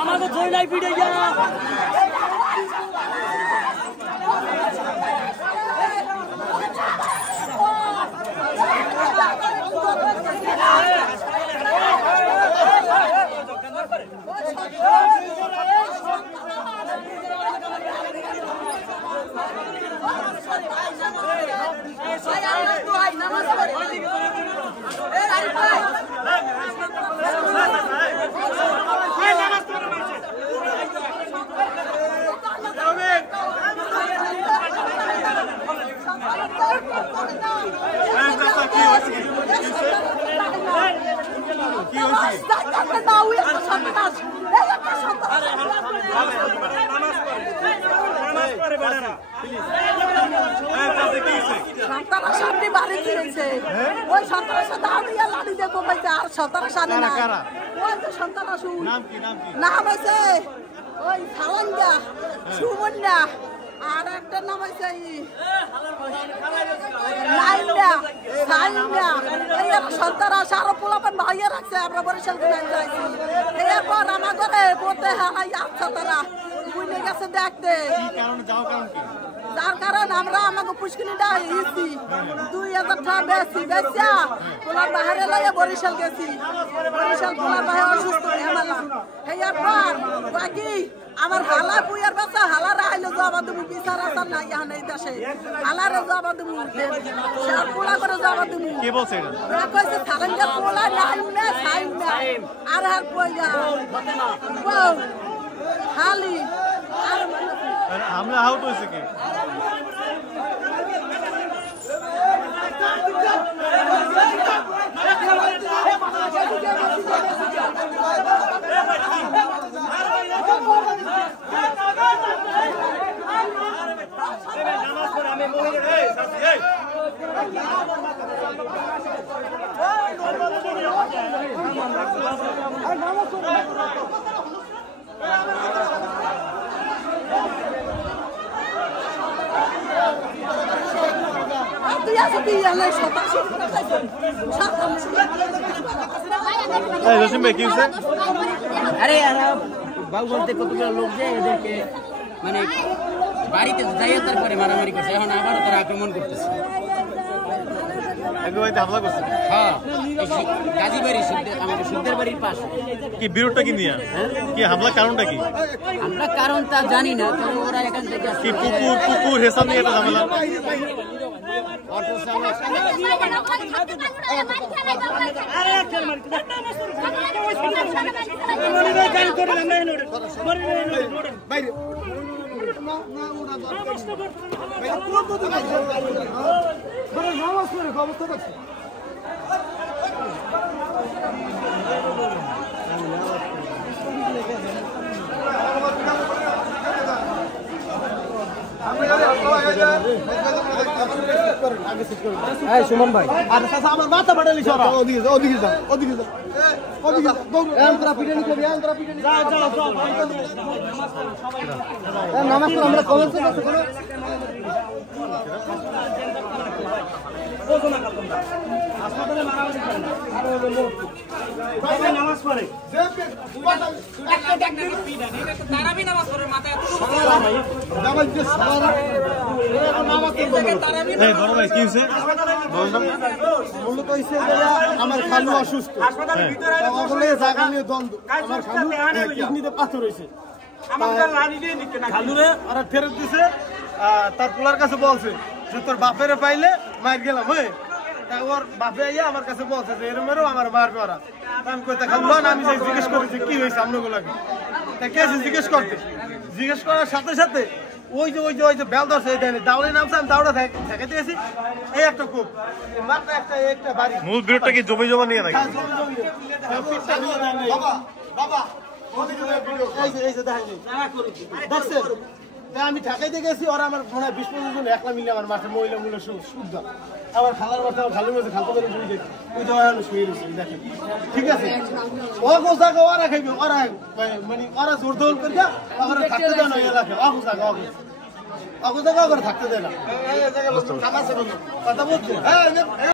আমাকে জয়লাই পিড়ে যা নাম আছে ওই সালাঙ্গা সুমন্যা আর একটা নাম আছে সন্তান আরো পোলাপান ভাইয়া রাখছে আমরা বরিশাল যাইছি এরপর আমার ঘরে বলতে হালাই আসছে তারা বুঝে গেছে দেখতে যার কারণ আমরা আমাকে পুষ্কিনিটা ইসি 2000 টাকা বেশি বেচা পোলার বাহারে লইয়া বরিশাল গেছি বরিশাল পোলার বাহারে অসুস্থ হেমালাম এরপর বাকি আমার হালা বুয়ার বাচ্চা হালা রাইলো যাবা তুমি বিচার আসার না ইয়া নেই দেশে হালারে যাবা তুমি সব পোলা করে যাবা তুমি কে বলছে এটা কইছে সালাঙ্গা পোলা নাইম না সাইম না আর আর কইয়া ওয়াও খালি আর হামলা আউট হইছে কি আরে বাবু বলতে কতগুলো লোক যায় এদেরকে মানে বাড়িতে যাইয়া তারপরে মারামারি করছে এখন আবার তারা আক্রমণ করতেছে হ্যাঁ গাজীবাড়ি আমাদের সুদ্দের বাড়ির পাশে কি বিরোধটা কি নিয়ে কি হামলা কারণটা কি আমরা কারণটা জানি না তবে ওরা এখান থেকে কি কুকুর হিসাব নিয়ে একটা ঝামেলা সুমন ভাই আমার মাথা ফাটালি ওদিকে যাও ওদিকে যাও ওদিকে যাও ওদিকে যাও পিটানি করবি পিটানি নামাজ আমরা কমেন্ট করতে কোনো হাসপাতালে মারামারি করে না আর নামাজ পড়ে তারাবি নামাজ পড়ে মাথায় নামাজ যে সারা এই বড় ভাই কি হইছে মূলত হইছে আমার খালু অসুস্থ হাসপাতালের ভিতরে সকলে জায়গা নিয়ে দ্বন্দ্ব আমার খালু কিডনিতে পাথর হইছে আমাদের লাড়ি দিয়ে নিকে না খালুরে আর ফেরত দিছে তার পোলার কাছে বলছে যে তোর বাপেরে পাইলে মার গেলাম হই তাই ওর বাপে আইয়া আমার কাছে বলছে যে এরমেরও আমার মারবে ওরা আমি কইতে খালু না আমি যাই জিজ্ঞেস করেছি কি হইছে আমগুলোকে তা কে জিজ্ঞেস করার সাথে সাথে ওই যে বেল ধরছে দাউড়ে নামছে আমি দাউড়া থেকে দিয়েছি এই একটা কূপ মাত্র একটা বাড়ি মূল বিরোধটা কি জমি জমা নিয়ে নাকি বাবা এই যে দেখেন দেখছেন আমি ঢাকাইতে গেছি ওরা আমার মনে হয় 20-25 জন একলা মিলে আমার মাঠে মহিলা মূল্য শুদ্ধ আবার খালার মাঠে খালুর মধ্যে খালতে করে শুয়ে দেখি ওই তো ওরা শুয়ে রয়েছে দেখেন ঠিক আছে অগোজাকে ওরা খাইবে ওরা মানে ওরা জোর দৌল করে ওরা থাকতে দেয় না এলাকায় অগোজাকে ওরা থাকতে দেয় না কথা বলছে